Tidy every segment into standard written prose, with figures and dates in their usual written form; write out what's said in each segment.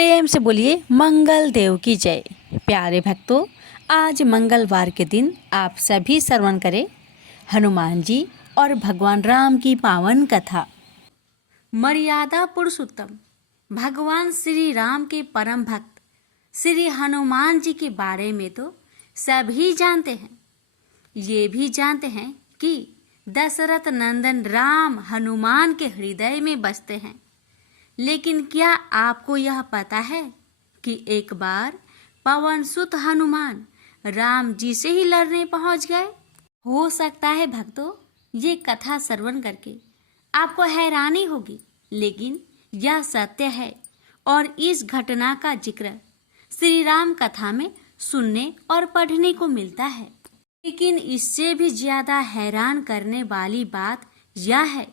प्रेम से बोलिए मंगल देव की जय। प्यारे भक्तों, आज मंगलवार के दिन आप सभी श्रवण करें हनुमान जी और भगवान राम की पावन कथा। मर्यादा पुरुषोत्तम भगवान श्री राम के परम भक्त श्री हनुमान जी के बारे में तो सभी जानते हैं। ये भी जानते हैं कि दशरथ नंदन राम हनुमान के हृदय में बसते हैं। लेकिन क्या आपको यह पता है कि एक बार पवन सुत हनुमान राम जी से ही लड़ने पहुंच गए? हो सकता है भक्तों, ये कथा श्रवण करके आपको हैरानी होगी, लेकिन यह सत्य है और इस घटना का जिक्र श्री राम कथा में सुनने और पढ़ने को मिलता है। लेकिन इससे भी ज्यादा हैरान करने वाली बात यह है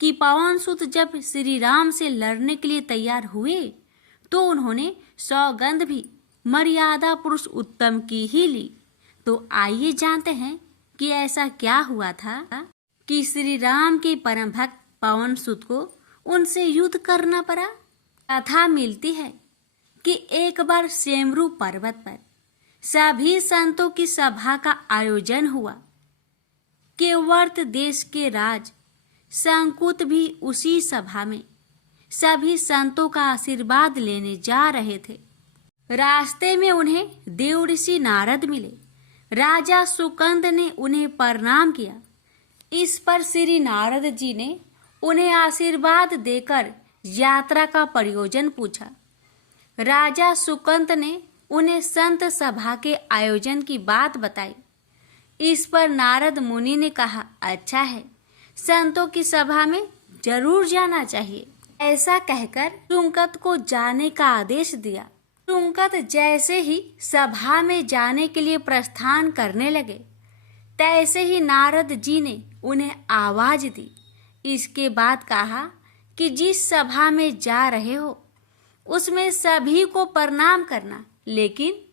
कि पवन सुत जब श्री राम से लड़ने के लिए तैयार हुए तो उन्होंने सौगंध भी मर्यादा पुरुष उत्तम की ही ली। तो आइए जानते हैं कि ऐसा क्या हुआ था कि श्री राम के परम भक्त पवन सुत को उनसे युद्ध करना पड़ा। कथा मिलती है कि एक बार सेमरू पर्वत पर सभी संतों की सभा का आयोजन हुआ। केवर्त देश के राज संकुत भी उसी सभा में सभी संतों का आशीर्वाद लेने जा रहे थे। रास्ते में उन्हें देव ऋषि नारद मिले। राजा सुकंद ने उन्हें प्रणाम किया। इस पर श्री नारद जी ने उन्हें आशीर्वाद देकर यात्रा का प्रयोजन पूछा। राजा सुकंद ने उन्हें संत सभा के आयोजन की बात बताई। इस पर नारद मुनि ने कहा, अच्छा है, संतों की सभा में जरूर जाना चाहिए। ऐसा कहकर सुकंद को जाने का आदेश दिया। सुकंद जैसे ही सभा में जाने के लिए प्रस्थान करने लगे, तैसे ही नारद जी ने उन्हें आवाज दी। इसके बाद कहा कि जिस सभा में जा रहे हो उसमें सभी को प्रणाम करना, लेकिन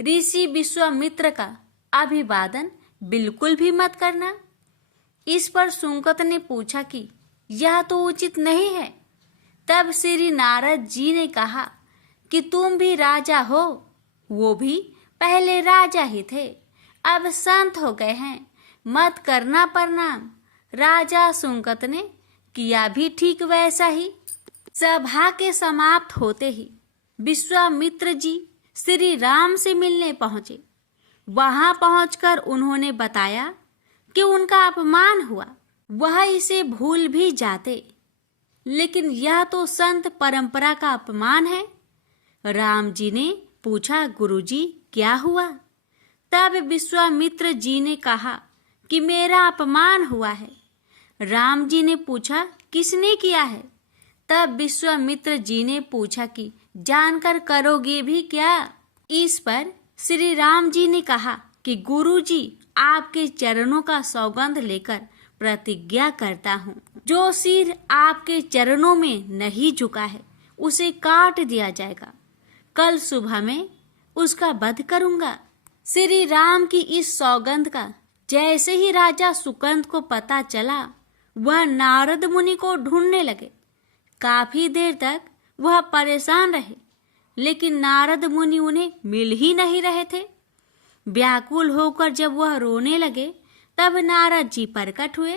ऋषि विश्वामित्र का अभिवादन बिल्कुल भी मत करना। इस पर सुकंद ने पूछा कि यह तो उचित नहीं है। तब श्री नारद जी ने कहा कि तुम भी राजा हो, वो भी पहले राजा ही थे, अब संत हो गए हैं, मत करना प्रणाम। राजा सुकंद ने किया भी ठीक वैसा ही। सभा के समाप्त होते ही विश्वामित्र जी श्री राम से मिलने पहुंचे। वहां पहुंचकर उन्होंने बताया कि उनका अपमान हुआ। वह इसे भूल भी जाते, लेकिन यह तो संत परंपरा का अपमान है। राम जी ने पूछा, गुरुजी क्या हुआ? तब विश्वामित्र जी ने कहा कि मेरा अपमान हुआ है। राम जी ने पूछा, किसने किया है? तब विश्वामित्र जी ने पूछा कि जानकर करोगे भी क्या? इस पर श्री राम जी ने कहा कि गुरुजी, आपके चरणों का सौगंध लेकर प्रतिज्ञा करता हूँ, जो सिर आपके चरणों में नहीं झुका है उसे काट दिया जाएगा। कल सुबह में उसका वध करूंगा। श्री राम की इस सौगंध का जैसे ही राजा सुकंद को पता चला, वह नारद मुनि को ढूंढने लगे। काफी देर तक वह परेशान रहे, लेकिन नारद मुनि उन्हें मिल ही नहीं रहे थे। व्याकुल होकर जब वह रोने लगे, तब नारद जी प्रकट हुए।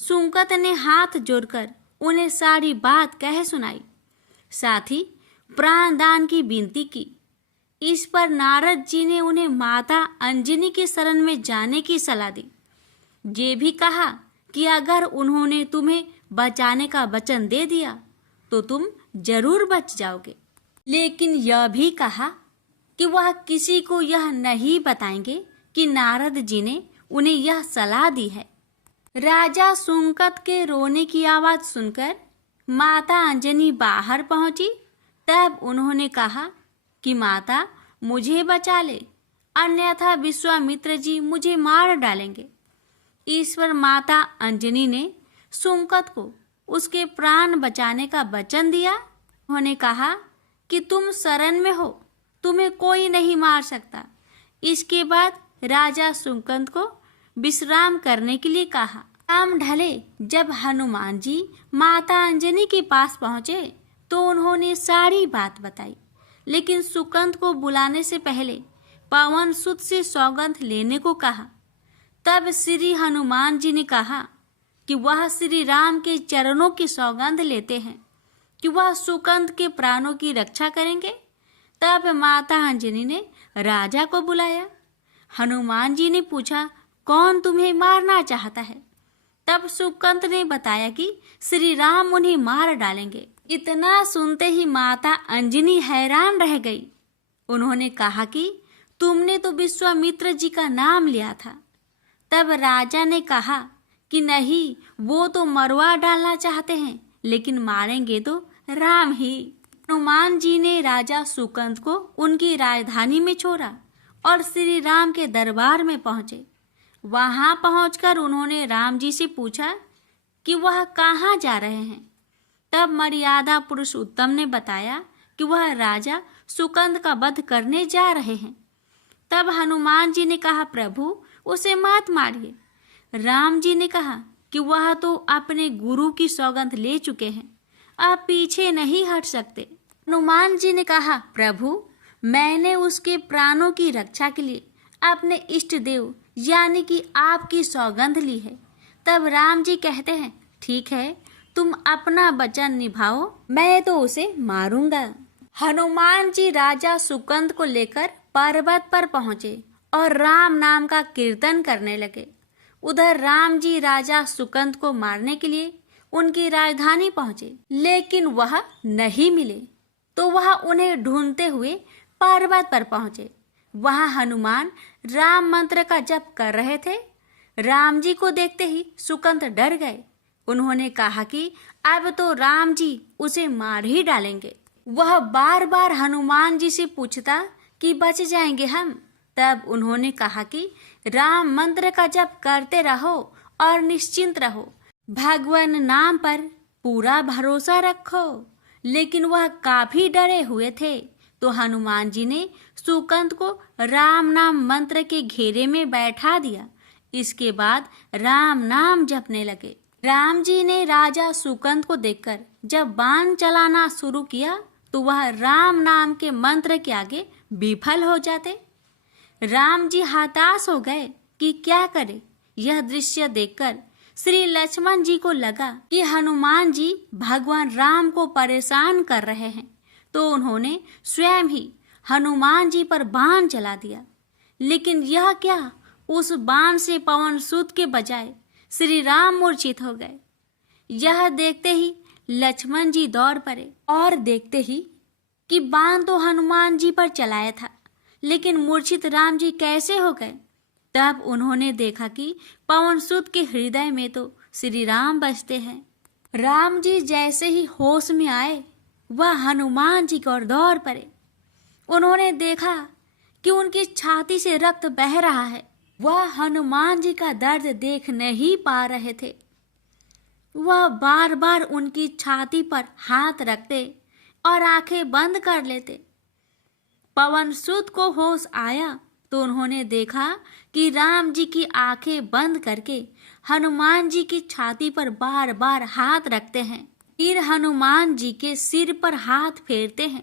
सुकंद ने हाथ जोड़कर उन्हें सारी बात कह सुनाई, साथ ही प्राण दान की विनती की। इस पर नारद जी ने उन्हें माता अंजनी की शरण में जाने की सलाह दी। ये भी कहा कि अगर उन्होंने तुम्हें बचाने का वचन दे दिया तो तुम जरूर बच जाओगे, लेकिन यह भी कहा कि वह किसी को यह नहीं बताएंगे कि नारद जी ने उन्हें यह सलाह दी है। राजा सुकंद के रोने की आवाज सुनकर माता अंजनी बाहर पहुंची। तब उन्होंने कहा कि माता, मुझे बचा ले, अन्यथा विश्वामित्र जी मुझे मार डालेंगे। इस पर माता अंजनी ने सुकंद को उसके प्राण बचाने का वचन दिया। उन्होंने कहा कि तुम शरण में हो, तुम्हें कोई नहीं मार सकता। इसके बाद राजा सुकंद को विश्राम करने के लिए कहा। शाम ढले जब हनुमान जी माता अंजनी के पास पहुंचे तो उन्होंने सारी बात बताई। लेकिन सुकंद को बुलाने से पहले पवन सुत से सौगंध लेने को कहा। तब श्री हनुमान जी ने कहा कि वह श्री राम के चरणों की सौगंध लेते हैं कि वह सुकंद के प्राणों की रक्षा करेंगे। तब माता अंजनी ने राजा को बुलाया। हनुमान जी ने पूछा, कौन तुम्हें मारना चाहता है? तब सुकंद ने बताया कि श्री राम उन्हें मार डालेंगे। इतना सुनते ही माता अंजनी हैरान रह गई। उन्होंने कहा कि तुमने तो विश्वामित्र जी का नाम लिया था। तब राजा ने कहा कि नहीं, वो तो मरवा डालना चाहते हैं, लेकिन मारेंगे तो राम ही। हनुमान जी ने राजा सुकंद को उनकी राजधानी में छोड़ा और श्री राम के दरबार में पहुंचे। वहां पहुंचकर उन्होंने राम जी से पूछा कि वह कहाँ जा रहे हैं। तब मर्यादा पुरुषोत्तम ने बताया कि वह राजा सुकंद का वध करने जा रहे हैं। तब हनुमान जी ने कहा, प्रभु उसे मत मारिए। राम जी ने कहा कि वह तो अपने गुरु की सौगंध ले चुके हैं, आप पीछे नहीं हट सकते। हनुमान जी ने कहा, प्रभु मैंने उसके प्राणों की रक्षा के लिए अपने इष्ट देव यानी कि आपकी सौगंध ली है। तब राम जी कहते हैं, ठीक है, तुम अपना वचन निभाओ, मैं तो उसे मारूंगा। हनुमान जी राजा सुकंद को लेकर पर्वत पर पहुंचे और राम नाम का कीर्तन करने लगे। उधर राम जी राजा सुकंद को मारने के लिए उनकी राजधानी पहुंचे, लेकिन वह नहीं मिले। तो वह उन्हें ढूंढते हुए पर्वत पर पहुंचे। वहां हनुमान राम मंत्र का जप कर रहे थे। राम जी को देखते ही सुकंद डर गए। उन्होंने कहा कि अब तो राम जी उसे मार ही डालेंगे। वह बार बार हनुमान जी से पूछता कि बच जाएंगे हम। तब उन्होंने कहा कि राम मंत्र का जप करते रहो और निश्चिंत रहो, भगवान नाम पर पूरा भरोसा रखो। लेकिन वह काफी डरे हुए थे। तो हनुमान जी ने सुकंद को राम नाम मंत्र के घेरे में बैठा दिया। इसके बाद राम नाम जपने लगे। राम जी ने राजा सुकंद को देखकर जब बाण चलाना शुरू किया तो वह राम नाम के मंत्र के आगे विफल हो जाते। राम जी हताश हो गए कि क्या करे। यह दृश्य देखकर श्री लक्ष्मण जी को लगा कि हनुमान जी भगवान राम को परेशान कर रहे हैं। तो उन्होंने स्वयं ही हनुमान जी पर बाण चला दिया। लेकिन यह क्या, उस बाण से पवन सुत के बजाय श्री राम मूर्छित हो गए। यह देखते ही लक्ष्मण जी दौड़ पड़े और देखते ही कि बाण तो हनुमान जी पर चलाया था, लेकिन मूर्छित राम जी कैसे हो गए। तब उन्होंने देखा कि पवन सुत के हृदय में तो श्री राम बसते हैं। राम जी जैसे ही होश में आए वह हनुमान जी की ओर दौड़ पड़े। उन्होंने देखा कि उनकी छाती से रक्त बह रहा है। वह हनुमान जी का दर्द देख नहीं पा रहे थे। वह बार बार उनकी छाती पर हाथ रखते और आंखें बंद कर लेते। पवन सुत को होश आया तो उन्होंने देखा कि राम जी की आंखें बंद करके हनुमान जी की छाती पर बार बार हाथ रखते हैं, फिर हनुमान जी के सिर पर हाथ फेरते हैं।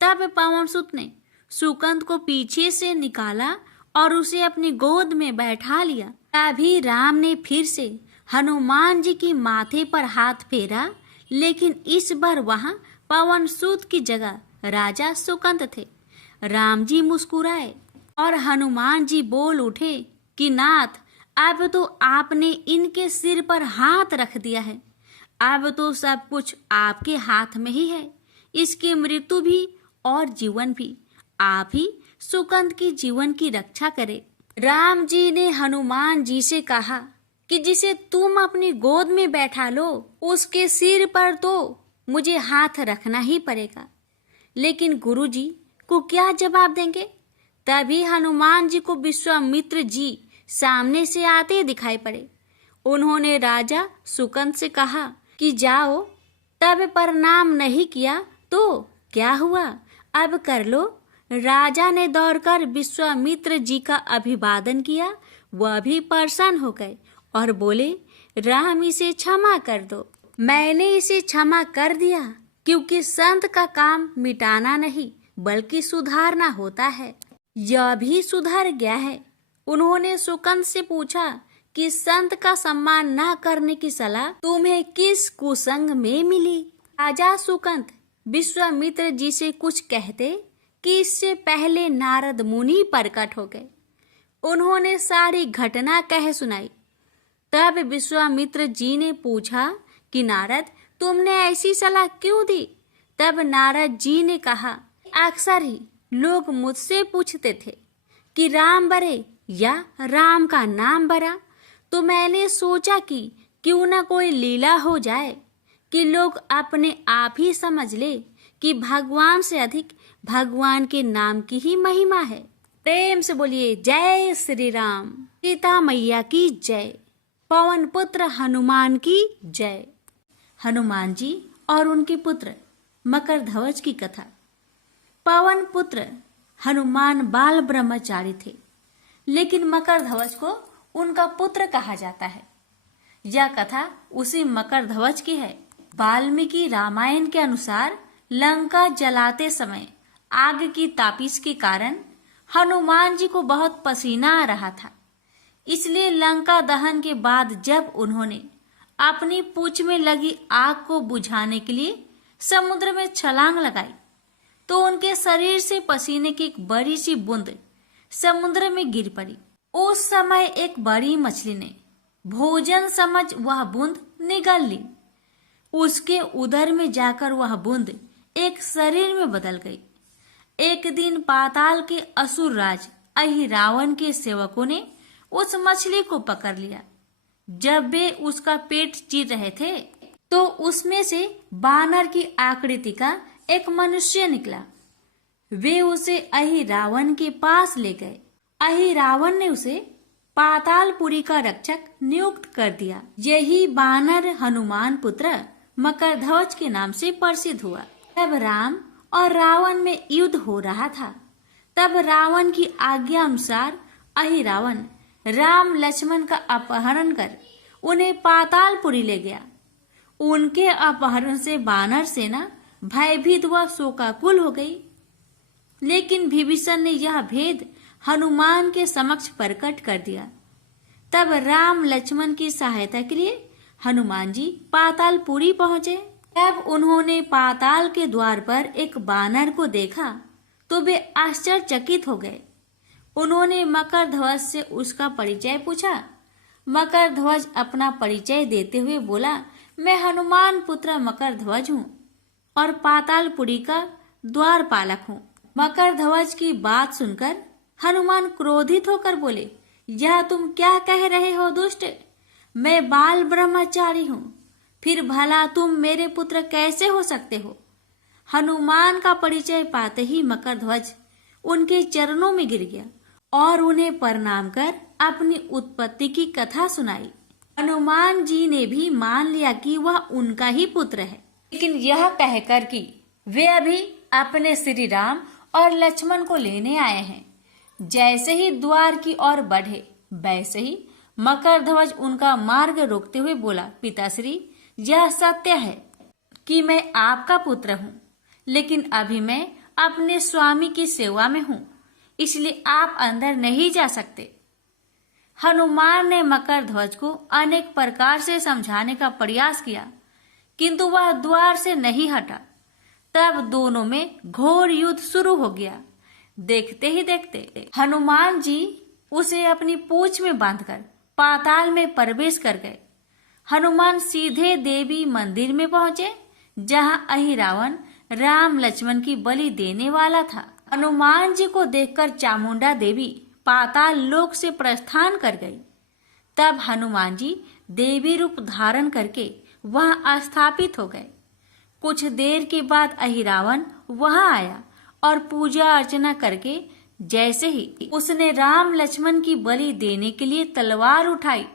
तब पवन सुत ने सुकंद को पीछे से निकाला और उसे अपनी गोद में बैठा लिया। तभी राम ने फिर से हनुमान जी की माथे पर हाथ फेरा, लेकिन इस बार वहां पवन सुत की जगह राजा सुकंद थे। राम जी मुस्कुराए और हनुमान जी बोल उठे कि नाथ, अब तो आपने इनके सिर पर हाथ रख दिया है। अब तो सब कुछ आपके हाथ में ही है। इसकी मृत्यु भी और जीवन भी आप ही सुकंद की जीवन की रक्षा करे। राम जी ने हनुमान जी से कहा कि जिसे तुम अपनी गोद में बैठा लो उसके सिर पर तो मुझे हाथ रखना ही पड़ेगा। लेकिन गुरुजी को क्या जवाब देंगे? तभी हनुमान जी को विश्वामित्र जी सामने से आते दिखाई पड़े। उन्होंने राजा सुकंद से कहा कि जाओ, तब प्रणाम नहीं किया तो क्या हुआ, अब कर लो। राजा ने दौड़कर विश्वामित्र जी का अभिवादन किया। वह भी प्रसन्न हो गए और बोले, राम इसे क्षमा कर दो। मैंने इसे क्षमा कर दिया क्योंकि संत का काम मिटाना नहीं बल्कि सुधारना होता है। यह भी सुधर गया है। उन्होंने सुकंद से पूछा कि संत का सम्मान न करने की सलाह तुम्हें किस कुसंग में मिली। राजा सुकंद विश्वामित्र जी से कुछ कहते कि इससे पहले नारद मुनि प्रकट हो गए। उन्होंने सारी घटना कह सुनाई। तब विश्वामित्र जी ने पूछा कि नारद, तुमने ऐसी सलाह क्यों दी? तब नारद जी ने कहा, अक्सर ही लोग मुझसे पूछते थे कि राम बरे या राम का नाम बरा, तो मैंने सोचा कि क्यों न कोई लीला हो जाए कि लोग अपने आप ही समझ ले कि भगवान से अधिक भगवान के नाम की ही महिमा है। प्रेम से बोलिए जय श्री राम। सीता मैया की जय। पवन पुत्र हनुमान की जय। हनुमान जी और उनके पुत्र मकरध्वज की कथा। पवन पुत्र हनुमान बाल ब्रह्मचारी थे, लेकिन मकरध्वज को उनका पुत्र कहा जाता है। यह कथा उसी मकरध्वज की है। वाल्मीकि रामायण के अनुसार लंका जलाते समय आग की तापिश के कारण हनुमान जी को बहुत पसीना आ रहा था। इसलिए लंका दहन के बाद जब उन्होंने अपनी पूंछ में लगी आग को बुझाने के लिए समुद्र में छलांग लगाई, तो उनके शरीर से पसीने की एक बड़ी सी बूंद समुद्र में गिर पड़ी। उस समय एक बड़ी मछली ने भोजन समझ वह बूंद निगल ली। उसके उदर में जाकर वह बूंद एक शरीर में बदल गई। एक दिन पाताल के असुर राज अहिरावण के सेवकों ने उस मछली को पकड़ लिया। जब वे उसका पेट चीर रहे थे तो उसमें से बानर की आकृति का एक मनुष्य निकला। वे उसे अहिरावण के पास ले गए। अहिरावण ने उसे पातालपुरी का रक्षक नियुक्त कर दिया। यही बानर हनुमान पुत्र मकरध्वज के नाम से प्रसिद्ध हुआ। तब राम और रावण में युद्ध हो रहा था। तब रावण की आज्ञा अनुसार अहिरावण राम लक्ष्मण का अपहरण कर उन्हें पातालपुरी ले गया। उनके अपहरण से वानर सेना भयभीत व शोकाकुल हो गई। लेकिन विभीषण ने यह भेद हनुमान के समक्ष प्रकट कर दिया। तब राम लक्ष्मण की सहायता के लिए हनुमान जी पातालपुरी पहुंचे। तब उन्होंने पाताल के द्वार पर एक बानर को देखा तो वे आश्चर्यचकित हो गए। उन्होंने मकरध्वज से उसका परिचय पूछा। मकरध्वज अपना परिचय देते हुए बोला, मैं हनुमान पुत्र मकरध्वज हूँ और पातालपुरी का द्वारपालक हूँ। मकरध्वज की बात सुनकर हनुमान क्रोधित होकर बोले, यह तुम क्या कह रहे हो दुष्ट? मैं बाल ब्रह्मचारी हूँ, फिर भला तुम मेरे पुत्र कैसे हो सकते हो? हनुमान का परिचय पाते ही मकरध्वज उनके चरणों में गिर गया और उन्हें प्रणाम कर अपनी उत्पत्ति की कथा सुनाई। हनुमान जी ने भी मान लिया कि वह उनका ही पुत्र है, लेकिन यह कहकर कि वे अभी अपने श्री राम और लक्ष्मण को लेने आए हैं। जैसे ही द्वार की ओर बढ़े वैसे ही मकरध्वज उनका मार्ग रोकते हुए बोला, पिताश्री, यह सत्य है कि मैं आपका पुत्र हूँ, लेकिन अभी मैं अपने स्वामी की सेवा में हूँ, इसलिए आप अंदर नहीं जा सकते। हनुमान ने मकरध्वज को अनेक प्रकार से समझाने का प्रयास किया, किंतु वह द्वार से नहीं हटा। तब दोनों में घोर युद्ध शुरू हो गया। देखते ही देखते हनुमान जी उसे अपनी पूंछ में बांधकर पाताल में प्रवेश कर गए। हनुमान सीधे देवी मंदिर में पहुंचे, जहां अहिरावण राम लक्ष्मण की बलि देने वाला था। हनुमान जी को देखकर चामुंडा देवी पाताल लोक से प्रस्थान कर गई। तब हनुमान जी देवी रूप धारण करके वहां स्थापित हो गए। कुछ देर के बाद अहिरावण वहां आया और पूजा अर्चना करके जैसे ही उसने राम लक्ष्मण की बलि देने के लिए तलवार उठाई,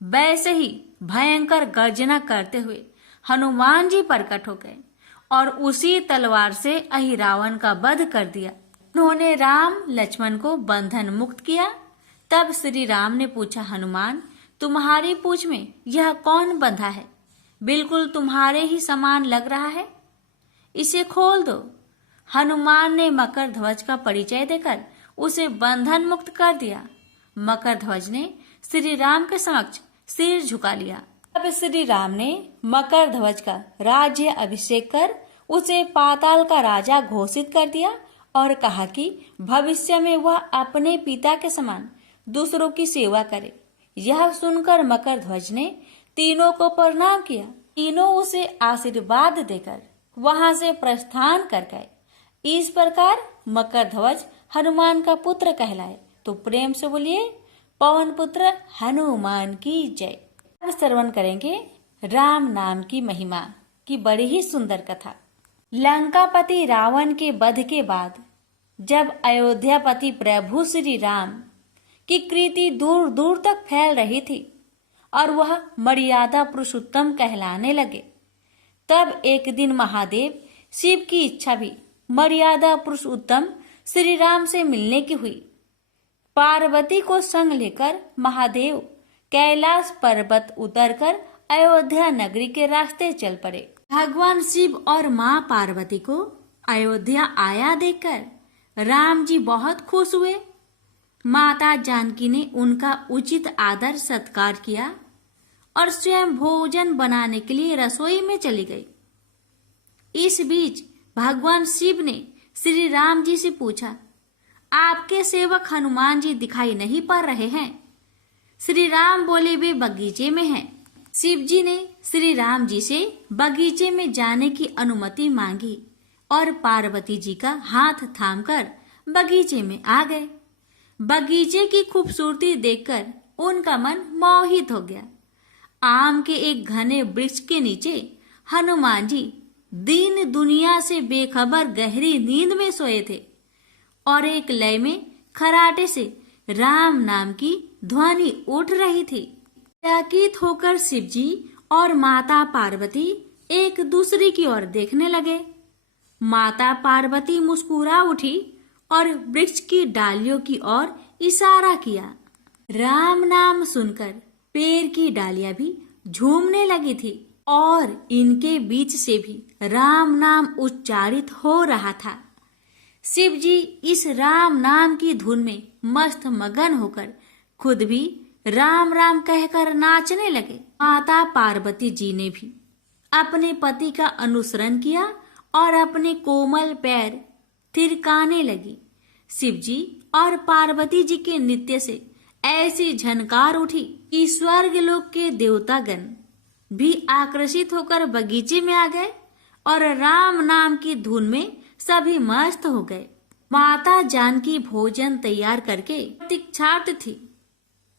वैसे ही भयंकर गर्जना करते हुए हनुमान जी प्रकट हो गए और उसी तलवार से अहिरावण का वध कर दिया। उन्होंने राम लक्ष्मण को बंधन मुक्त किया। तब श्री राम ने पूछा, हनुमान, तुम्हारी पूंछ में यह कौन बंधा है? बिल्कुल तुम्हारे ही समान लग रहा है। इसे खोल दो। हनुमान ने मकर ध्वज का परिचय देकर उसे बंधन मुक्त कर दिया। मकर ध्वज ने श्री राम के समक्ष सिर झुका लिया। अब श्री राम ने मकर ध्वज का राज्य अभिषेक कर उसे पाताल का राजा घोषित कर दिया और कहा कि भविष्य में वह अपने पिता के समान दूसरों की सेवा करे। यह सुनकर मकर ध्वज ने तीनों को प्रणाम किया। तीनों उसे आशीर्वाद देकर वहां से प्रस्थान कर गए। इस प्रकार मकर ध्वज हनुमान का पुत्र कहलाए। तो प्रेम से बोलिए, पवन पुत्र हनुमान की जय। अब श्रवण करेंगे राम नाम की महिमा की बड़ी ही सुंदर कथा। लंकापति रावण के वध के बाद जब अयोध्यापति प्रभु श्री राम की कीर्ति दूर दूर तक फैल रही थी और वह मर्यादा पुरुषोत्तम कहलाने लगे, तब एक दिन महादेव शिव की इच्छा भी मर्यादा पुरुषोत्तम श्री राम से मिलने की हुई। पार्वती को संग लेकर महादेव कैलाश पर्वत उतरकर अयोध्या नगरी के रास्ते चल पड़े। भगवान शिव और माँ पार्वती को अयोध्या आया देखकर राम जी बहुत खुश हुए। माता जानकी ने उनका उचित आदर सत्कार किया और स्वयं भोजन बनाने के लिए रसोई में चली गई। इस बीच भगवान शिव ने श्री राम जी से पूछा, आपके सेवक हनुमान जी दिखाई नहीं पड़ रहे हैं? श्री राम बोले, वे बगीचे में हैं। शिव जी ने श्री राम जी से बगीचे में जाने की अनुमति मांगी और पार्वती जी का हाथ थामकर बगीचे में आ गए। बगीचे की खूबसूरती देखकर उनका मन मोहित हो गया। आम के एक घने वृक्ष के नीचे हनुमान जी दीन दुनिया से बेखबर गहरी नींद में सोए थे और एक लय में खराटे से राम नाम की ध्वनि उठ रही थी। चकित होकर शिव जी और माता पार्वती एक दूसरे की ओर देखने लगे। माता पार्वती मुस्कुरा उठी और वृक्ष की डालियों की ओर इशारा किया। राम नाम सुनकर पेड़ की डालियां भी झूमने लगी थी और इनके बीच से भी राम नाम उच्चारित हो रहा था। शिव जी इस राम नाम की धुन में मस्त मगन होकर खुद भी राम राम कहकर नाचने लगे। माता पार्वती जी ने भी अपने पति का अनुसरण किया और अपने कोमल पैर थिरकाने लगी। शिव जी और पार्वती जी के नृत्य से ऐसी झनकार उठी कि स्वर्गलोक के देवतागण भी आकर्षित होकर बगीचे में आ गए और राम नाम की धुन में सभी मस्त हो गए। माता जानकी भोजन तैयार करके प्रतीक्षार्थ थी,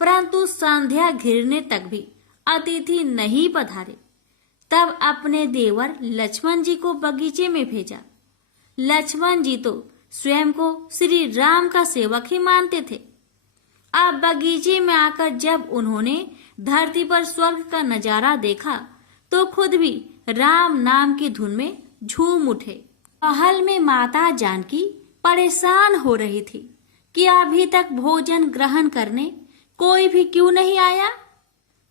परंतु संध्या घिरने तक भी अतिथि नहीं पधारे। तब अपने देवर लक्ष्मण जी को बगीचे में भेजा। लक्ष्मण जी तो स्वयं को श्री राम का सेवक ही मानते थे। अब बगीचे में आकर जब उन्होंने धरती पर स्वर्ग का नजारा देखा तो खुद भी राम नाम की धुन में झूम उठे। महल में माता जानकी परेशान हो रही थी कि अभी तक भोजन ग्रहण करने कोई भी क्यों नहीं आया।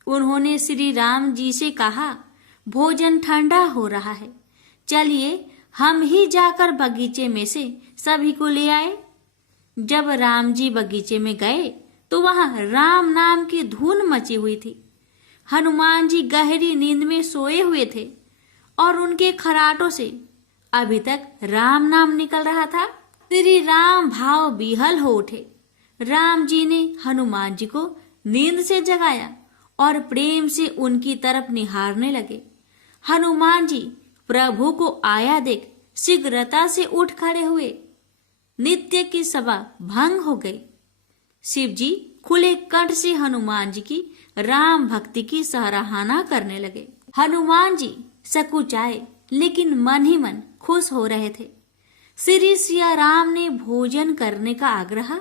उन्होंने श्री राम जी से कहा, भोजन ठंडा हो रहा है, चलिए हम ही जाकर बगीचे में से सभी को ले आए। जब राम जी बगीचे में गए तो वहां राम नाम की धुन मची हुई थी। हनुमान जी गहरी नींद में सोए हुए थे और उनके खराटों से अभी तक राम नाम निकल रहा था। श्री राम भाव विहल हो उठे। राम जी ने हनुमान जी को नींद से जगाया और प्रेम से उनकी तरफ निहारने लगे। हनुमान जी प्रभु को आया देख शीघ्रता से उठ खड़े हुए। नित्य की सभा भंग हो गई। शिव जी खुले कंठ से हनुमान जी की राम भक्ति की सराहना करने लगे। हनुमान जी सकुचाए लेकिन मन ही मन खुश हो रहे थे। श्री सिया राम ने भोजन करने का आग्रह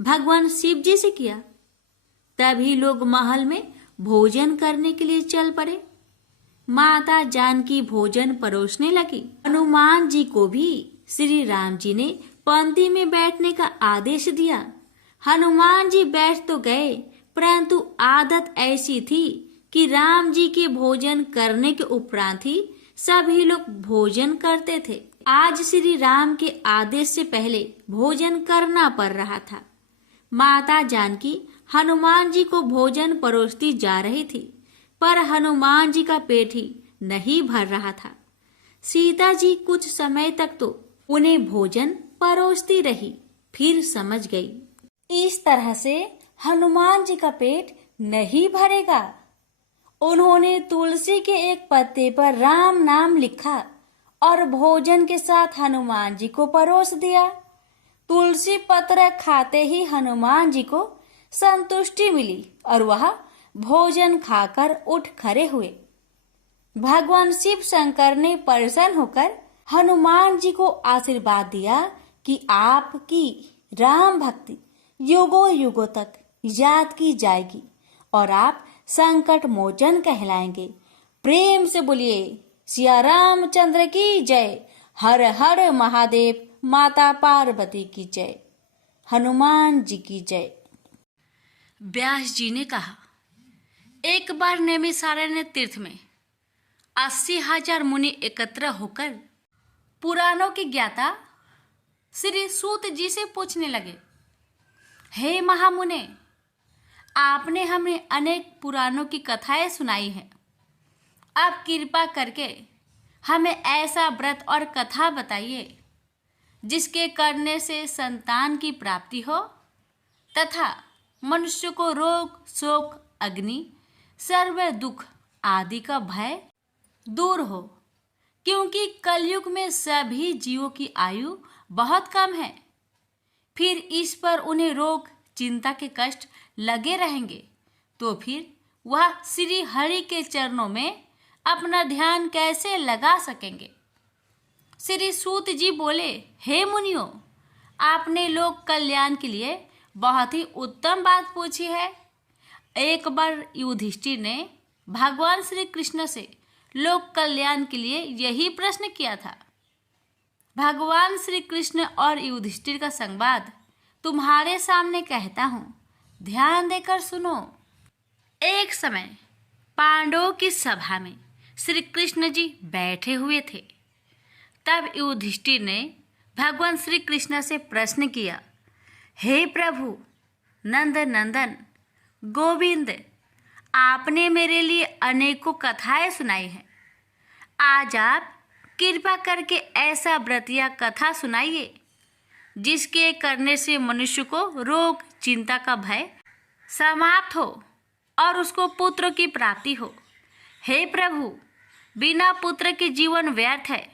भगवान शिव जी से किया। तभी लोग महल में भोजन करने के लिए चल पड़े। माता जानकी भोजन परोसने लगी। हनुमान जी को भी श्री राम जी ने पंक्ति में बैठने का आदेश दिया। हनुमान जी बैठ तो गए, परंतु आदत ऐसी थी कि राम जी के भोजन करने के उपरांत ही सभी लोग भोजन करते थे। आज श्री राम के आदेश से पहले भोजन करना पड़ रहा था। माता जानकी हनुमान जी को भोजन परोसती जा रही थी, पर हनुमान जी का पेट ही नहीं भर रहा था। सीता जी कुछ समय तक तो उन्हें भोजन परोसती रही, फिर समझ गई इस तरह से हनुमान जी का पेट नहीं भरेगा। उन्होंने तुलसी के एक पत्ते पर राम नाम लिखा और भोजन के साथ हनुमान जी को परोस दिया। तुलसी पत्र खाते ही हनुमान जी को संतुष्टि मिली और वह भोजन खाकर उठ खड़े हुए। भगवान शिव शंकर ने प्रसन्न होकर हनुमान जी को आशीर्वाद दिया कि आपकी राम भक्ति युगों युगों तक याद की जाएगी और आप संकट मोचन कहलाएंगे। प्रेम से बोलिए सिया रामचंद्र की जय। हर हर महादेव। माता पार्वती की जय। हनुमान जी की जय। व्यास जी ने कहा, एक बार नैमिषारण्य तीर्थ में 80,000 मुनि एकत्र होकर पुराणों के ज्ञाता श्री सूत जी से पूछने लगे, हे महामुने, आपने हमें अनेक पुराणों की कथाएं सुनाई हैं। आप कृपा करके हमें ऐसा व्रत और कथा बताइए जिसके करने से संतान की प्राप्ति हो तथा मनुष्य को रोग शोक अग्नि सर्व दुख आदि का भय दूर हो, क्योंकि कलयुग में सभी जीवों की आयु बहुत कम है। फिर इस पर उन्हें रोग चिंता के कष्ट लगे रहेंगे तो फिर वह श्री हरि के चरणों में अपना ध्यान कैसे लगा सकेंगे। श्री सूत जी बोले, हे मुनियों, आपने लोक कल्याण के लिए बहुत ही उत्तम बात पूछी है। एक बार युधिष्ठिर ने भगवान श्री कृष्ण से लोक कल्याण के लिए यही प्रश्न किया था। भगवान श्री कृष्ण और युधिष्ठिर का संवाद तुम्हारे सामने कहता हूँ, ध्यान देकर सुनो। एक समय पांडवों की सभा में श्री कृष्ण जी बैठे हुए थे। तब युधिष्ठिर ने भगवान श्री कृष्ण से प्रश्न किया, हे प्रभु नंद नंदन गोविंद, आपने मेरे लिए अनेकों कथाएं सुनाई हैं। आज आप कृपा करके ऐसा व्रत या कथा सुनाइए जिसके करने से मनुष्य को रोग चिंता का भय समाप्त हो और उसको पुत्र की प्राप्ति हो। हे प्रभु, बिना पुत्र के जीवन व्यर्थ है।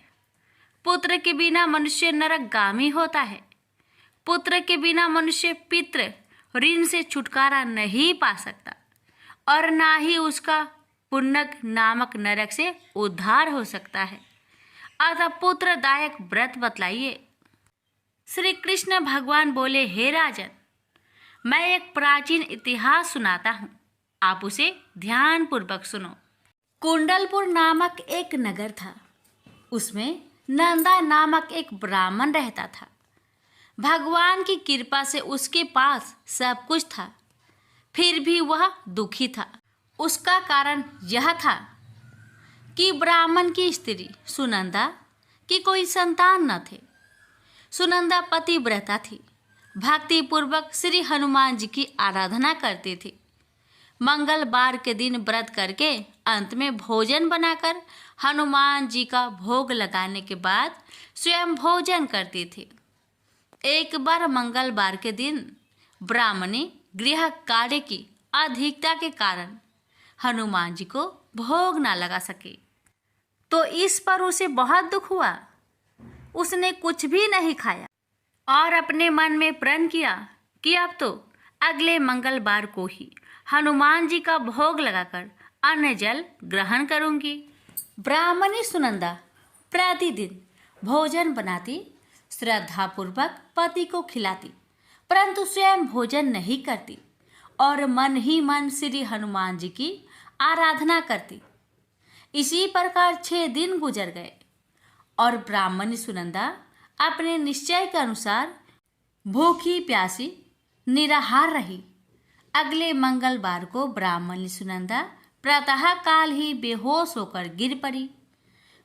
पुत्र के बिना मनुष्य नरकगामी होता है। पुत्र के बिना मनुष्य पितृ ऋण से छुटकारा नहीं पा सकता और ना ही उसका पुण्यक नामक नरक से उद्धार हो सकता है। अतः पुत्रदायक व्रत बतलाइए। श्री कृष्ण भगवान बोले, हे राजन, मैं एक प्राचीन इतिहास सुनाता हूँ, आप उसे ध्यान पूर्वक सुनो। कुंडलपुर नामक एक नगर था। उसमें नंदा नामक एक ब्राह्मण रहता था। भगवान की कृपा से उसके पास सब कुछ था, फिर भी वह दुखी था। उसका कारण यह था कि ब्राह्मण की स्त्री सुनंदा की कोई संतान न थे। सुनंदा पतिव्रता थी, भक्ति पूर्वक श्री हनुमान जी की आराधना करती थी। मंगलवार के दिन व्रत करके अंत में भोजन बनाकर हनुमान जी का भोग लगाने के बाद स्वयं भोजन करती थी। एक बार मंगलवार के दिन ब्राह्मणी गृह कार्य की अधिकता के कारण हनुमान जी को भोग ना लगा सके, तो इस पर उसे बहुत दुख हुआ। उसने कुछ भी नहीं खाया और अपने मन में प्रण किया कि अब तो अगले मंगलवार को ही हनुमान जी का भोग लगाकर अन्न जल ग्रहण करूंगी। ब्राह्मणी सुनंदा प्रतिदिन भोजन बनाती, श्रद्धापूर्वक पति को खिलाती, परंतु स्वयं भोजन नहीं करती और मन ही मन श्री हनुमान जी की आराधना करती। इसी प्रकार 6 दिन गुजर गए और ब्राह्मणी सुनंदा अपने निश्चय के अनुसार भूखी प्यासी निराहार रही। अगले मंगलवार को ब्राह्मणी सुनंदा प्रातः काल ही बेहोश होकर गिर पड़ी।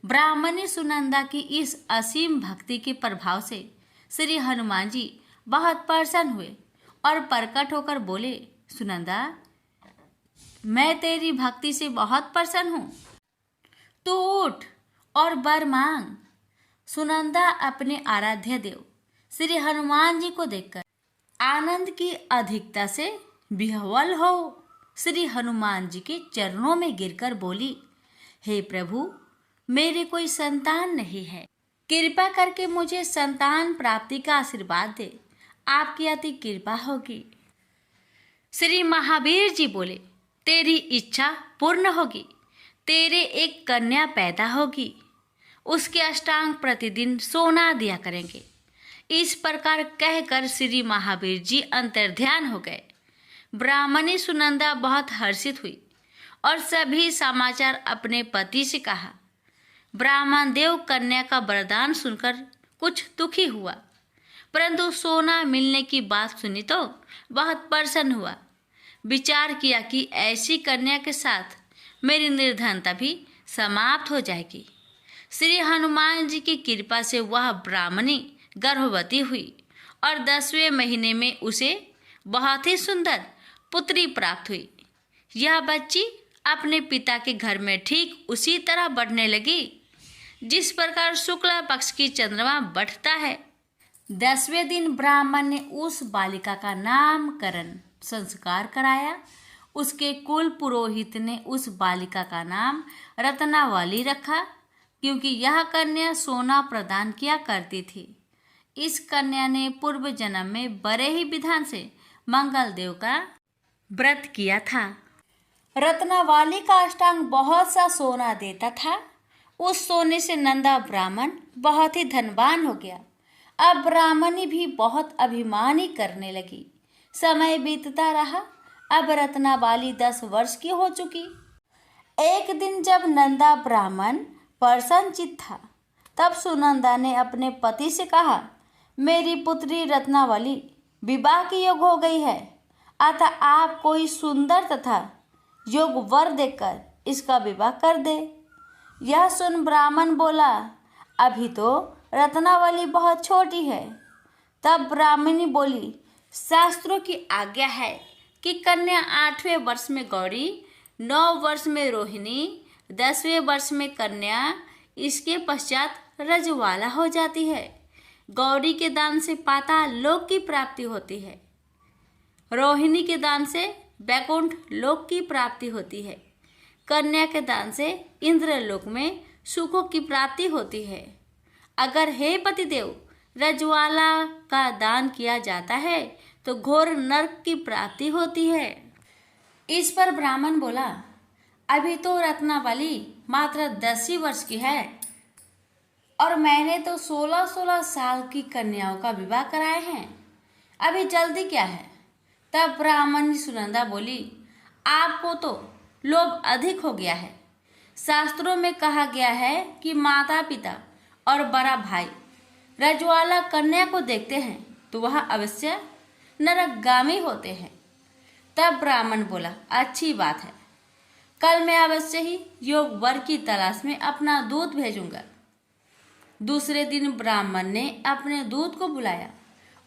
ब्राह्मणी सुनंदा की इस असीम भक्ति के प्रभाव से श्री हनुमान जी बहुत प्रसन्न हुए और प्रकट होकर बोले, सुनंदा, मैं तेरी भक्ति से बहुत प्रसन्न हूँ, तू उठ और वर मांग। सुनंदा अपने आराध्य देव श्री हनुमान जी को देखकर आनंद की अधिकता से विह्वल हो श्री हनुमान जी के चरणों में गिरकर बोली, हे प्रभु, मेरे कोई संतान नहीं है, कृपा करके मुझे संतान प्राप्ति का आशीर्वाद दे, आपकी अति कृपा होगी। श्री महावीर जी बोले, तेरी इच्छा पूर्ण होगी, तेरे एक कन्या पैदा होगी, उसके अष्टांग प्रतिदिन सोना दिया करेंगे। इस प्रकार कहकर श्री महावीर जी अंतर्ध्यान हो गए। ब्राह्मणी सुनंदा बहुत हर्षित हुई और सभी समाचार अपने पति से कहा। ब्राह्मण देव कन्या का वरदान सुनकर कुछ दुखी हुआ, परंतु सोना मिलने की बात सुनी तो बहुत प्रसन्न हुआ। विचार किया कि ऐसी कन्या के साथ मेरी निर्धनता भी समाप्त हो जाएगी। श्री हनुमान जी की कृपा से वह ब्राह्मणी गर्भवती हुई और 10वें महीने में उसे बहुत ही सुंदर पुत्री प्राप्त हुई। यह बच्ची अपने पिता के घर में ठीक उसी तरह बढ़ने लगी जिस प्रकार शुक्ला पक्ष की चंद्रमा बढ़ता है। 10वें दिन ब्राह्मण ने उस बालिका का नामकरण संस्कार कराया। उसके कुल पुरोहित ने उस बालिका का नाम रत्नावली रखा, क्योंकि यह कन्या सोना प्रदान किया करती थी। इस कन्या ने पूर्व जन्म में बड़े ही विधान से मंगल देव का व्रत किया था। रत्नावली का अष्टांग बहुत सा सोना देता था। उस सोने से नंदा ब्राह्मण बहुत ही धनवान हो गया। अब ब्राह्मणी भी बहुत अभिमानी करने लगी। समय बीतता रहा। अब रत्नावली 10 वर्ष की हो चुकी। एक दिन जब नंदा ब्राह्मण प्रसन्नचित्त था, तब सुनंदा ने अपने पति से कहा, मेरी पुत्री रत्नावली विवाह की योग हो गई है, अतः आप कोई सुंदर तथा योग वर देकर इसका विवाह कर दे। यह सुन ब्राह्मण बोला, अभी तो रत्नावली बहुत छोटी है। तब ब्राह्मणी बोली, शास्त्रों की आज्ञा है कि कन्या 8वें वर्ष में गौरी, 9 वर्ष में रोहिणी, 10वें वर्ष में कन्या, इसके पश्चात रजवाला हो जाती है। गौरी के दान से पाताल लोक की प्राप्ति होती है, रोहिणी के दान से वैकुंठ लोक की प्राप्ति होती है, कन्या के दान से इंद्रलोक में सुखों की प्राप्ति होती है। अगर हे पतिदेव रजवाला का दान किया जाता है तो घोर नरक की प्राप्ति होती है। इस पर ब्राह्मण बोला, अभी तो रत्नावली मात्र 10 ही वर्ष की है और मैंने तो 16-16 साल की कन्याओं का विवाह कराए हैं, अभी जल्दी क्या है। तब ब्राह्मणी सुनंदा बोली, आपको तो लोभ अधिक हो गया है। शास्त्रों में कहा गया है कि माता पिता और बड़ा भाई रजवाला कन्या को देखते हैं तो वह अवश्य नरकगामी होते हैं। तब ब्राह्मण बोला, अच्छी बात है, कल मैं अवश्य ही योग वर की तलाश में अपना दूत भेजूंगा। दूसरे दिन ब्राह्मण ने अपने दूत को बुलाया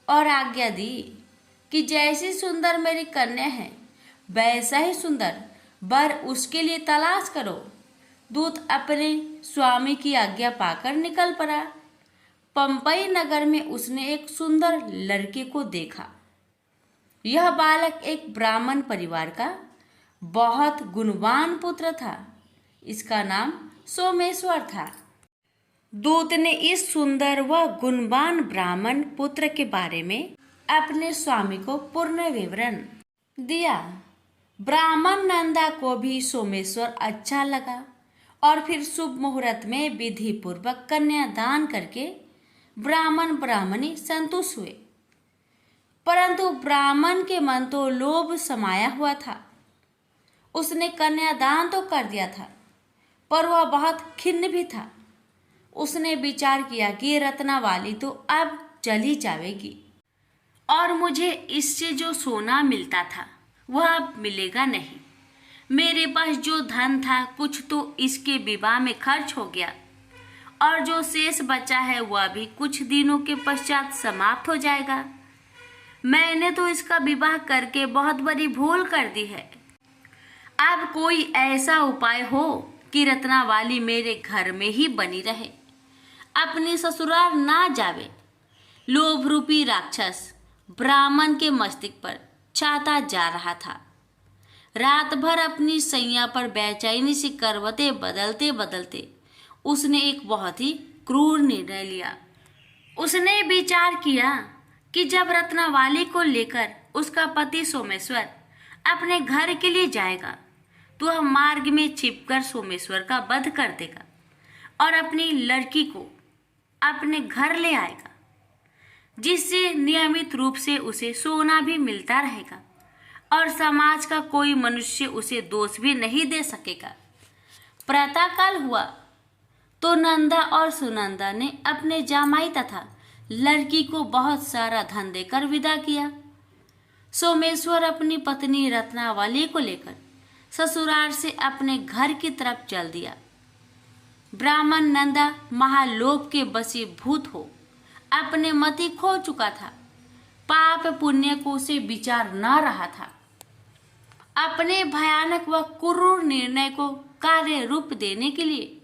और आज्ञा दी कि जैसी सुंदर मेरी कन्या है वैसा ही सुंदर वर उसके लिए तलाश करो। दूत अपने स्वामी की आज्ञा पाकर निकल पड़ा। पंपई नगर में उसने एक सुंदर लड़के को देखा। यह बालक एक ब्राह्मण परिवार का बहुत गुणवान पुत्र था। इसका नाम सोमेश्वर था। दूत ने इस सुंदर व गुणवान ब्राह्मण पुत्र के बारे में अपने स्वामी को पूर्ण विवरण दिया। ब्राह्मण नंदा को भी सोमेश्वर अच्छा लगा और फिर शुभ मुहूर्त में विधि पूर्वक कन्यादान करके ब्राह्मण ब्राह्मणी संतुष्ट हुए। परंतु ब्राह्मण के मन तो लोभ समाया हुआ था। उसने कन्यादान तो कर दिया था, पर वह बहुत खिन्न भी था। उसने विचार किया कि रत्नावली तो अब चली जाएगी और मुझे इससे जो सोना मिलता था वह अब मिलेगा नहीं। मेरे पास जो धन था कुछ तो इसके विवाह में खर्च हो गया। और जो शेष बचा है वह भी कुछ दिनों के पश्चात समाप्त हो जाएगा। मैंने तो इसका विवाह करके बहुत बड़ी भूल कर दी है। अब कोई ऐसा उपाय हो कि रत्नावली मेरे घर में ही बनी रहे, अपने ससुराल ना जावे। लोभ रूपी राक्षस ब्राह्मण के मस्तिष्क पर छाता जा रहा था। रात भर अपनी सैया पर बेचैनी से करवटें बदलते बदलते उसने एक बहुत ही क्रूर निर्णय लिया। उसने विचार किया कि जब रत्नावली को लेकर उसका पति सोमेश्वर अपने घर के लिए जाएगा तो वह मार्ग में छिपकर सोमेश्वर का वध कर देगा और अपनी लड़की को अपने घर ले आएगा, जिससे नियमित रूप से उसे सोना भी मिलता रहेगा और समाज का कोई मनुष्य उसे दोष भी नहीं दे सकेगा। प्रातःकाल हुआ तो नंदा और सुनंदा ने अपने जामाई तथा लड़की को बहुत सारा धन देकर विदा किया। सोमेश्वर अपनी पत्नी रत्नावली को लेकर ससुराल से अपने घर की तरफ चल दिया। ब्राह्मण नंदा महालोभ के वशीभूत हो अपने मति खो चुका था। पाप पुण्य को उसे विचार न रहा था। अपने भयानक व क्रूर निर्णय को कार्य रूप देने के लिए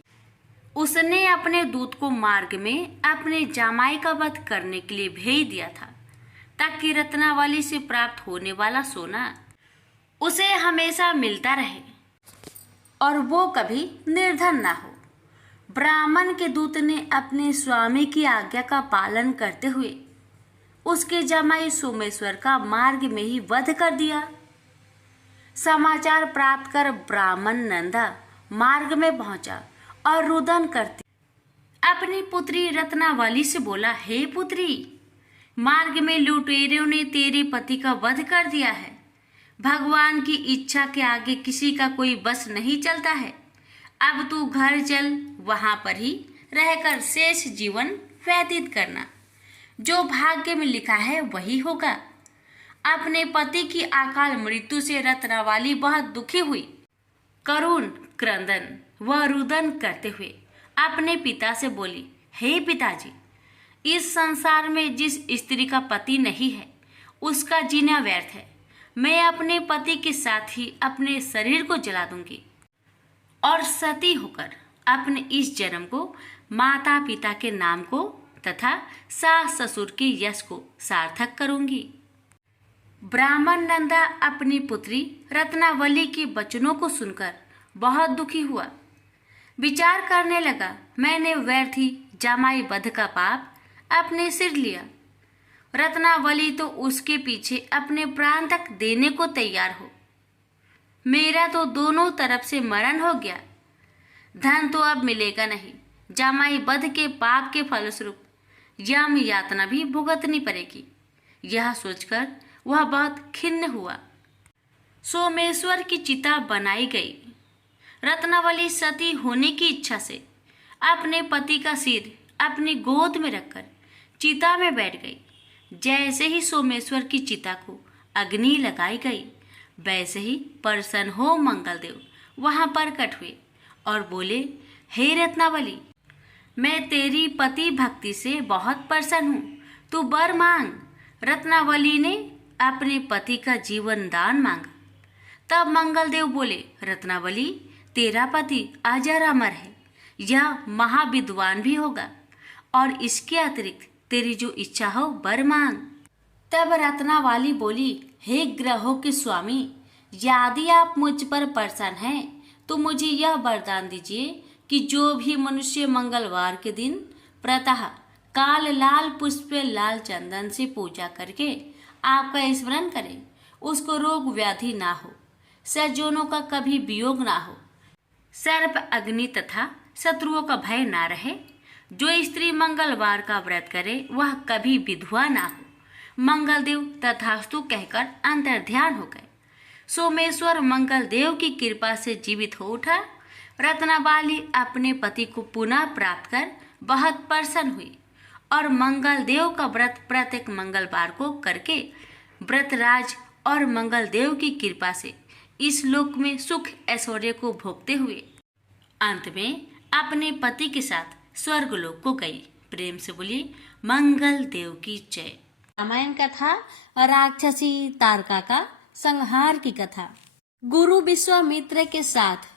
उसने अपने दूत को मार्ग में अपने जामाई का वध करने के लिए भेज दिया था, ताकि रत्नावली से प्राप्त होने वाला सोना उसे हमेशा मिलता रहे और वो कभी निर्धन ना हो। ब्राह्मण के दूत ने अपने स्वामी की आज्ञा का पालन करते हुए उसके जमाई सोमेश्वर का मार्ग में ही वध कर दिया। समाचार प्राप्त कर ब्राह्मण नंदा मार्ग में पहुंचा और रुदन करते अपनी पुत्री रत्नावली से बोला, हे पुत्री, मार्ग में लुटेरों ने तेरे पति का वध कर दिया है। भगवान की इच्छा के आगे किसी का कोई बस नहीं चलता है। अब तू घर चल, वहां पर ही रहकर शेष जीवन व्यतीत करना। जो भाग्य में लिखा है वही होगा। अपने पति की अकाल मृत्यु से रत्नावली बहुत दुखी हुई। करुण क्रंदन व रुदन करते हुए अपने पिता से बोली, हे पिताजी, इस संसार में जिस स्त्री का पति नहीं है उसका जीना व्यर्थ है। मैं अपने पति के साथ ही अपने शरीर को जला दूंगी और सती होकर अपने इस जन्म को माता पिता के नाम को तथा सास ससुर के यश को सार्थक करूंगी। ब्राह्मण नंदा अपनी पुत्री रत्नावली के वचनों को सुनकर बहुत दुखी हुआ। विचार करने लगा, मैंने व्यर्थ ही जामाई वध का पाप अपने सिर लिया। रत्नावली तो उसके पीछे अपने प्राण तक देने को तैयार हो। मेरा तो दोनों तरफ से मरण हो गया। धन तो अब मिलेगा नहीं। जामाई वध के पाप के फलस्वरूप यम यातना भी भुगतनी पड़ेगी। यह सोचकर वह बहुत खिन्न हुआ। सोमेश्वर की चिता बनाई गई। रत्नावली सती होने की इच्छा से अपने पति का सिर अपनी गोद में रखकर चिता में बैठ गई। जैसे ही सोमेश्वर की चिता को अग्नि लगाई गई, वैसे ही प्रसन्न हो मंगलदेव वहां प्रकट हुए और बोले, हे रत्नावली, मैं तेरी पति भक्ति से बहुत प्रसन्न हूँ, तू वर मांग। रत्नावली ने अपने पति का जीवन दान मांगा। तब मंगलदेव बोले, रत्नावली, तेरा पति अजर अमर है, यह महाविद्वान भी होगा और इसके अतिरिक्त तेरी जो इच्छा हो वर मांग। तब रत्नावली बोली, हे ग्रहों के स्वामी, यदि आप मुझ पर प्रसन्न हैं तो मुझे यह वरदान दीजिए कि जो भी मनुष्य मंगलवार के दिन प्रातः काल लाल पुष्प लाल चंदन से पूजा करके आपका स्मरण करे, उसको रोग व्याधि ना हो, सज्जनों का कभी वियोग ना हो, सर्प अग्नि तथा शत्रुओं का भय ना रहे। जो स्त्री मंगलवार का व्रत करे वह कभी विधवा ना हो। मंगलदेव तथास्तु कहकर अंतर्ध्यान हो गए। सोमेश्वर मंगलदेव की कृपा से जीवित हो उठा। रत्नावली अपने पति को पुनः प्राप्त कर बहुत प्रसन्न हुई और मंगलदेव का व्रत प्रत्येक मंगलवार को करके व्रतराज और मंगलदेव की कृपा से इस लोक में सुख ऐश्वर्य को भोगते हुए अंत में अपने पति के साथ स्वर्गलोक को गई। प्रेम से बोलिए मंगल देव की जय। रामायण कथा राक्षसी तारका का संहार की कथा। गुरु विश्वामित्र के साथ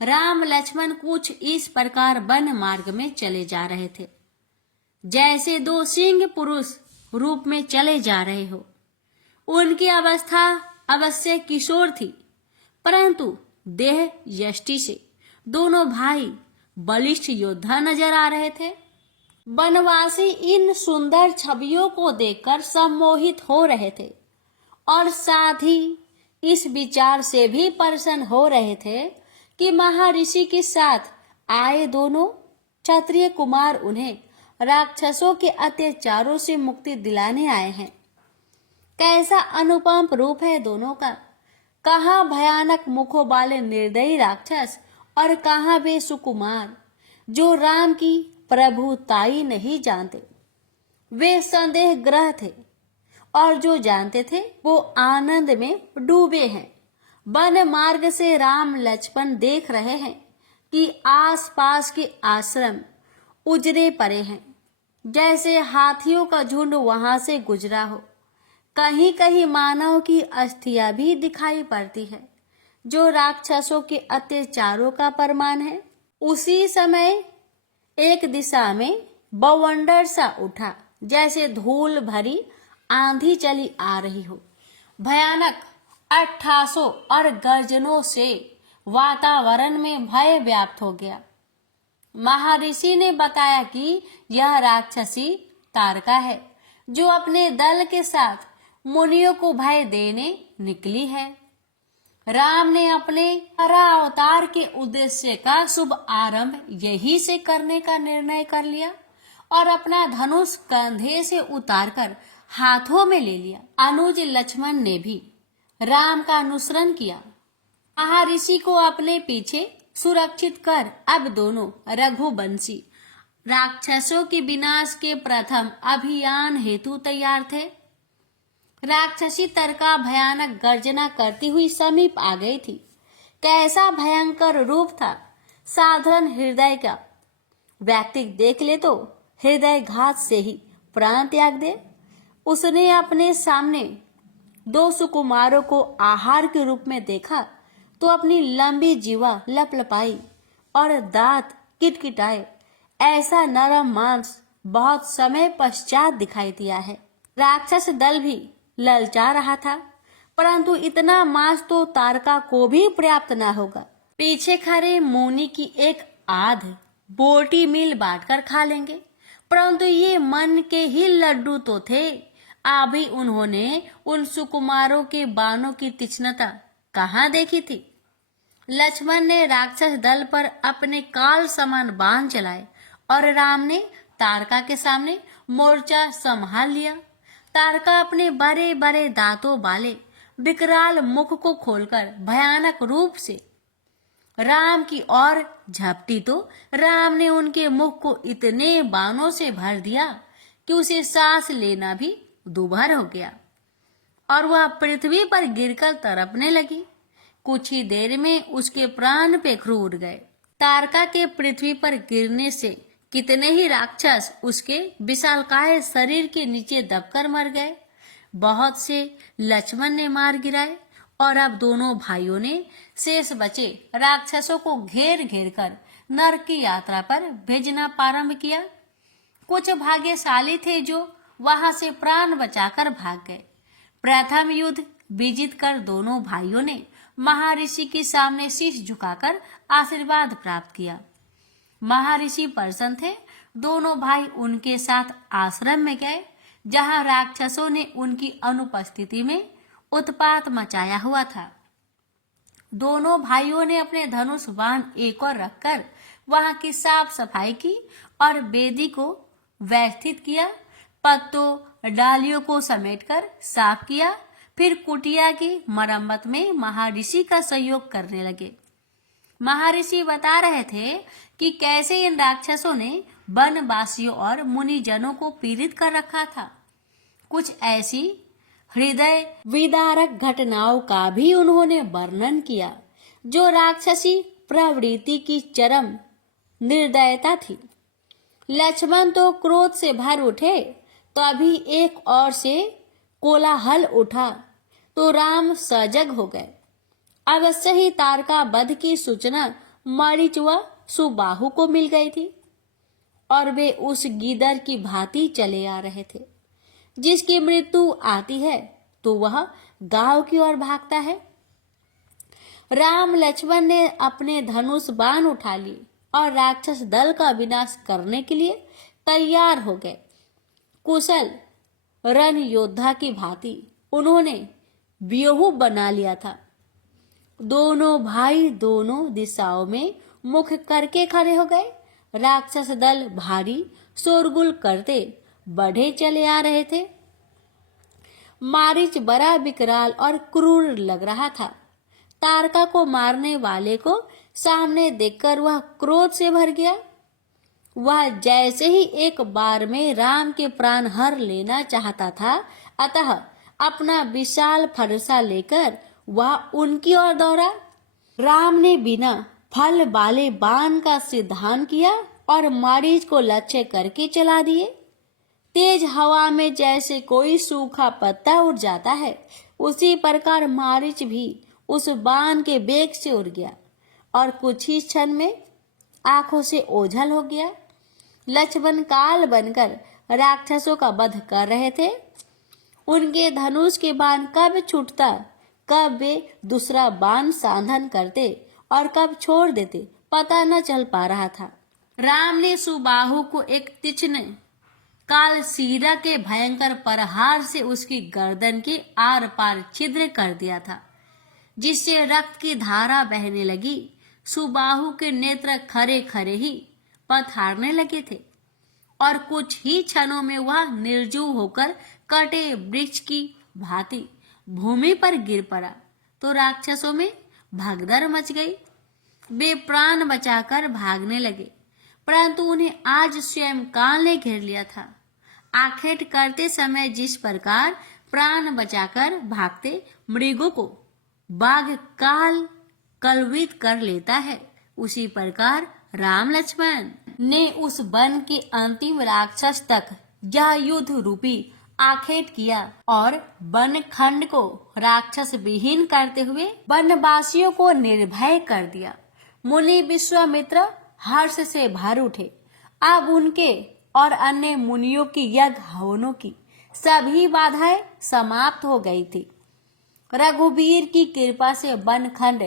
राम लक्ष्मण कुछ इस प्रकार वन मार्ग में चले जा रहे थे, जैसे दो सिंह पुरुष रूप में चले जा रहे हो। उनकी अवस्था अवश्य किशोर थी, परंतु देह यष्टि से दोनों भाई बलिष्ठ योद्धा नजर आ रहे थे। वनवासी इन सुंदर छवियों को देखकर सम्मोहित हो रहे थे और साथ ही इस विचार से भी प्रसन्न हो रहे थे कि महर्षि के साथ आए दोनों क्षत्रिय कुमार उन्हें राक्षसों के अत्याचारों से मुक्ति दिलाने आए हैं। कैसा अनुपम रूप है दोनों का। कहाँ भयानक मुखों वाले निर्दयी राक्षस और कहाँ वे सुकुमार जो राम की प्रभुताई नहीं जानते। वे संदेह ग्रह थे और जो जानते थे वो आनंद में डूबे हैं। वन मार्ग से राम लक्ष्मण देख रहे हैं कि आसपास के आश्रम उजड़े पड़े हैं, जैसे हाथियों का झुंड वहां से गुजरा हो। कहीं कहीं मानव की अस्थियां भी दिखाई पड़ती है, जो राक्षसों के अत्याचारों का प्रमाण है। उसी समय एक दिशा में बवंडर सा उठा, जैसे धूल भरी आंधी चली आ रही हो। भयानक अट्ठासों और गर्जनों से वातावरण में भय व्याप्त हो गया। महर्षि ने बताया कि यह राक्षसी तारका है, जो अपने दल के साथ मुनियों को भय देने निकली है। राम ने अपने अवतार के उद्देश्य का शुभ आरंभ यही से करने का निर्णय कर लिया और अपना धनुष कंधे से उतारकर हाथों में ले लिया। अनुज लक्ष्मण ने भी राम का अनुसरण किया। महर्षि को अपने पीछे सुरक्षित कर अब दोनों रघुवंशी राक्षसों के विनाश के प्रथम अभियान हेतु तैयार थे। राक्षसी तारका भयानक गर्जना करती हुई समीप आ गई थी। कैसा भयंकर रूप था। साधारण हृदय का व्यक्ति देख ले तो हृदय घात से ही प्राण त्याग दे। उसने अपने सामने दो सुकुमारों को आहार के रूप में देखा तो अपनी लंबी जीवा लपलपाई और दांत किटकिटाए। ऐसा नरम मांस बहुत समय पश्चात दिखाई दिया है। राक्षस दल भी ललचा रहा था, परंतु इतना मांस तो तारका को भी पर्याप्त न होगा। पीछे खड़े मुनि की एक आध बोटी मिल बांटकर खा लेंगे, परंतु ये मन के ही लड्डू तो थे। अभी उन्होंने उन सुकुमारों के बाणों की तीक्ष्णता कहाँ देखी थी। लक्ष्मण ने राक्षस दल पर अपने काल समान बाण चलाए और राम ने तारका के सामने मोर्चा संभाल लिया। तारका अपने बड़े बड़े दांतों वाले विकराल मुख को खोलकर भयानक रूप से राम की ओर झपटी तो राम ने उनके मुख को इतने बाणों से भर दिया कि उसे सांस लेना भी दुभर हो गया और वह पृथ्वी पर गिरकर तड़पने लगी। कुछ ही देर में उसके प्राण पेखरू उड़ गए। तारका के पृथ्वी पर गिरने से कितने ही राक्षस उसके विशालकाय शरीर के नीचे दबकर मर गए। बहुत से लक्ष्मण ने मार गिराए और अब दोनों भाइयों ने शेष बचे राक्षसों को घेर घेर कर नरक की यात्रा पर भेजना प्रारंभ किया। कुछ भाग्यशाली थे जो वहां से प्राण बचाकर भाग गए। प्रथम युद्ध विजित कर दोनों भाइयों ने महर्षि के सामने शीश झुकाकर आशीर्वाद प्राप्त किया। महर्षि प्रसन्न थे। दोनों भाई उनके साथ आश्रम में गए, जहां राक्षसों ने उनकी अनुपस्थिति में उत्पात मचाया हुआ था। दोनों भाइयों ने अपने धनुष बाण एक ओर रखकर वहां की साफ सफाई की और वेदी को व्यवस्थित किया। पत्तों डालियों को समेटकर साफ किया। फिर कुटिया की मरम्मत में महर्षि का सहयोग करने लगे। महर्षि बता रहे थे कि कैसे इन राक्षसों ने वनवासियों और मुनिजनों को पीड़ित कर रखा था। कुछ ऐसी हृदय विदारक घटनाओं का भी उन्होंने वर्णन किया, जो राक्षसी प्रवृत्ति की चरम निर्दयता थी। लक्ष्मण तो क्रोध से भर उठे, तो अभी एक ओर से कोलाहल उठा तो राम सजग हो गए। अवश्य ही तारका वध की सूचना मारीच व सुबाहु को मिल गई थी और वे उस गीदड़ की भांति चले आ रहे थे जिसकी मृत्यु आती है तो वह गांव की ओर भागता है। राम लक्ष्मण ने अपने धनुष बाण उठा लिए और राक्षस दल का विनाश करने के लिए तैयार हो गए। कुशल रण योद्धा की भांति उन्होंने व्यूह बना लिया था। दोनों भाई दोनों दिशाओं में मुख करके खड़े हो गए। राक्षस दल भारी शोरगुल करते बढ़े चले आ रहे थे। मारीच बड़ा विकराल और क्रूर लग रहा था। तारका को मारने वाले को सामने देखकर वह क्रोध से भर गया। वह जैसे ही एक बार में राम के प्राण हर लेना चाहता था, अतः अपना विशाल फरसा लेकर वह उनकी ओर दौड़ा। राम ने बिना फल वाले बाण का सिद्धांत किया और मारीच को लक्ष्य करके चला दिए। तेज हवा में जैसे कोई सूखा पत्ता उड़ जाता है, उसी प्रकार मारीच भी उस बाण के वेग से उड़ गया और कुछ ही क्षण में आंखों से ओझल हो गया। लक्ष्मण काल बनकर राक्षसों का वध कर रहे थे। उनके धनुष के बाण कब छूटता, कब वे दूसरा बाण साधन करते और कब छोड़ देते, पता न चल पा रहा था। राम ने सुबाहु को एक तीक्ष्ण काल सीरा के भयंकर प्रहार से उसकी गर्दन के आर पार छिद्र कर दिया था, जिससे रक्त की धारा बहने लगी। सुबाहु के नेत्र खरे खरे ही पथारने लगे थे और कुछ ही क्षणों में वह निर्जीव होकर कटे वृक्ष की भांति भूमि पर गिर पड़ा। तो राक्षसों में भगदड़ मच गई। वे प्राण बचाकर भागने लगे, परंतु उन्हें आज स्वयं काल ने घेर लिया था। आखेट करते समय जिस प्रकार प्राण बचाकर भागते मृगों को बाघ काल कलवित कर लेता है, उसी प्रकार राम लक्ष्मण ने उस वन के अंतिम राक्षस तक यह युद्ध रूपी आखेट किया और वन खंड को राक्षस विहीन करते हुए वनवासियों को निर्भय कर दिया। मुनि विश्वामित्र हर्ष से भर उठे। अब उनके और अन्य मुनियों की यज्ञ हवनों की सभी बाधाएं समाप्त हो गई थी। रघुवीर की कृपा से वनखंड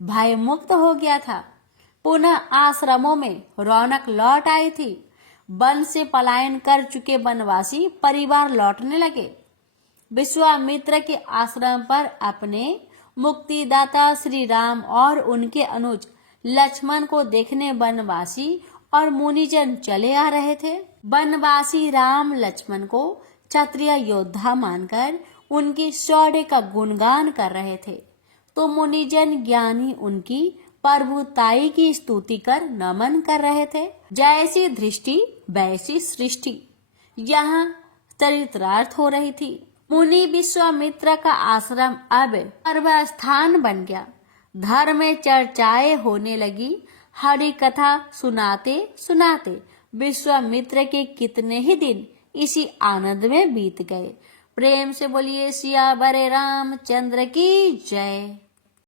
भय मुक्त हो गया था। पुनः आश्रमों में रौनक लौट आई थी। वन से पलायन कर चुके वनवासी परिवार लौटने लगे। विश्वामित्र के आश्रम पर अपने मुक्तिदाता श्री राम और उनके अनुज लक्ष्मण को देखने वनवासी और मुनिजन चले आ रहे थे। वनवासी राम लक्ष्मण को क्षत्रिय योद्धा मानकर उनकी शौर्य का गुणगान कर रहे थे, तो मुनिजन ज्ञानी उनकी प्रभुताई की स्तुति कर नमन कर रहे थे। जैसी दृष्टि वैसी सृष्टि यहाँ चरितार्थ हो रही थी। मुनि विश्वामित्र का आश्रम अब पर्वस्थान बन गया। धर्म में चर्चाएं होने लगी। हरि कथा सुनाते सुनाते विश्वामित्र के कितने ही दिन इसी आनंद में बीत गए। प्रेम से बोलिए सिया बरे रामचंद्र की जय।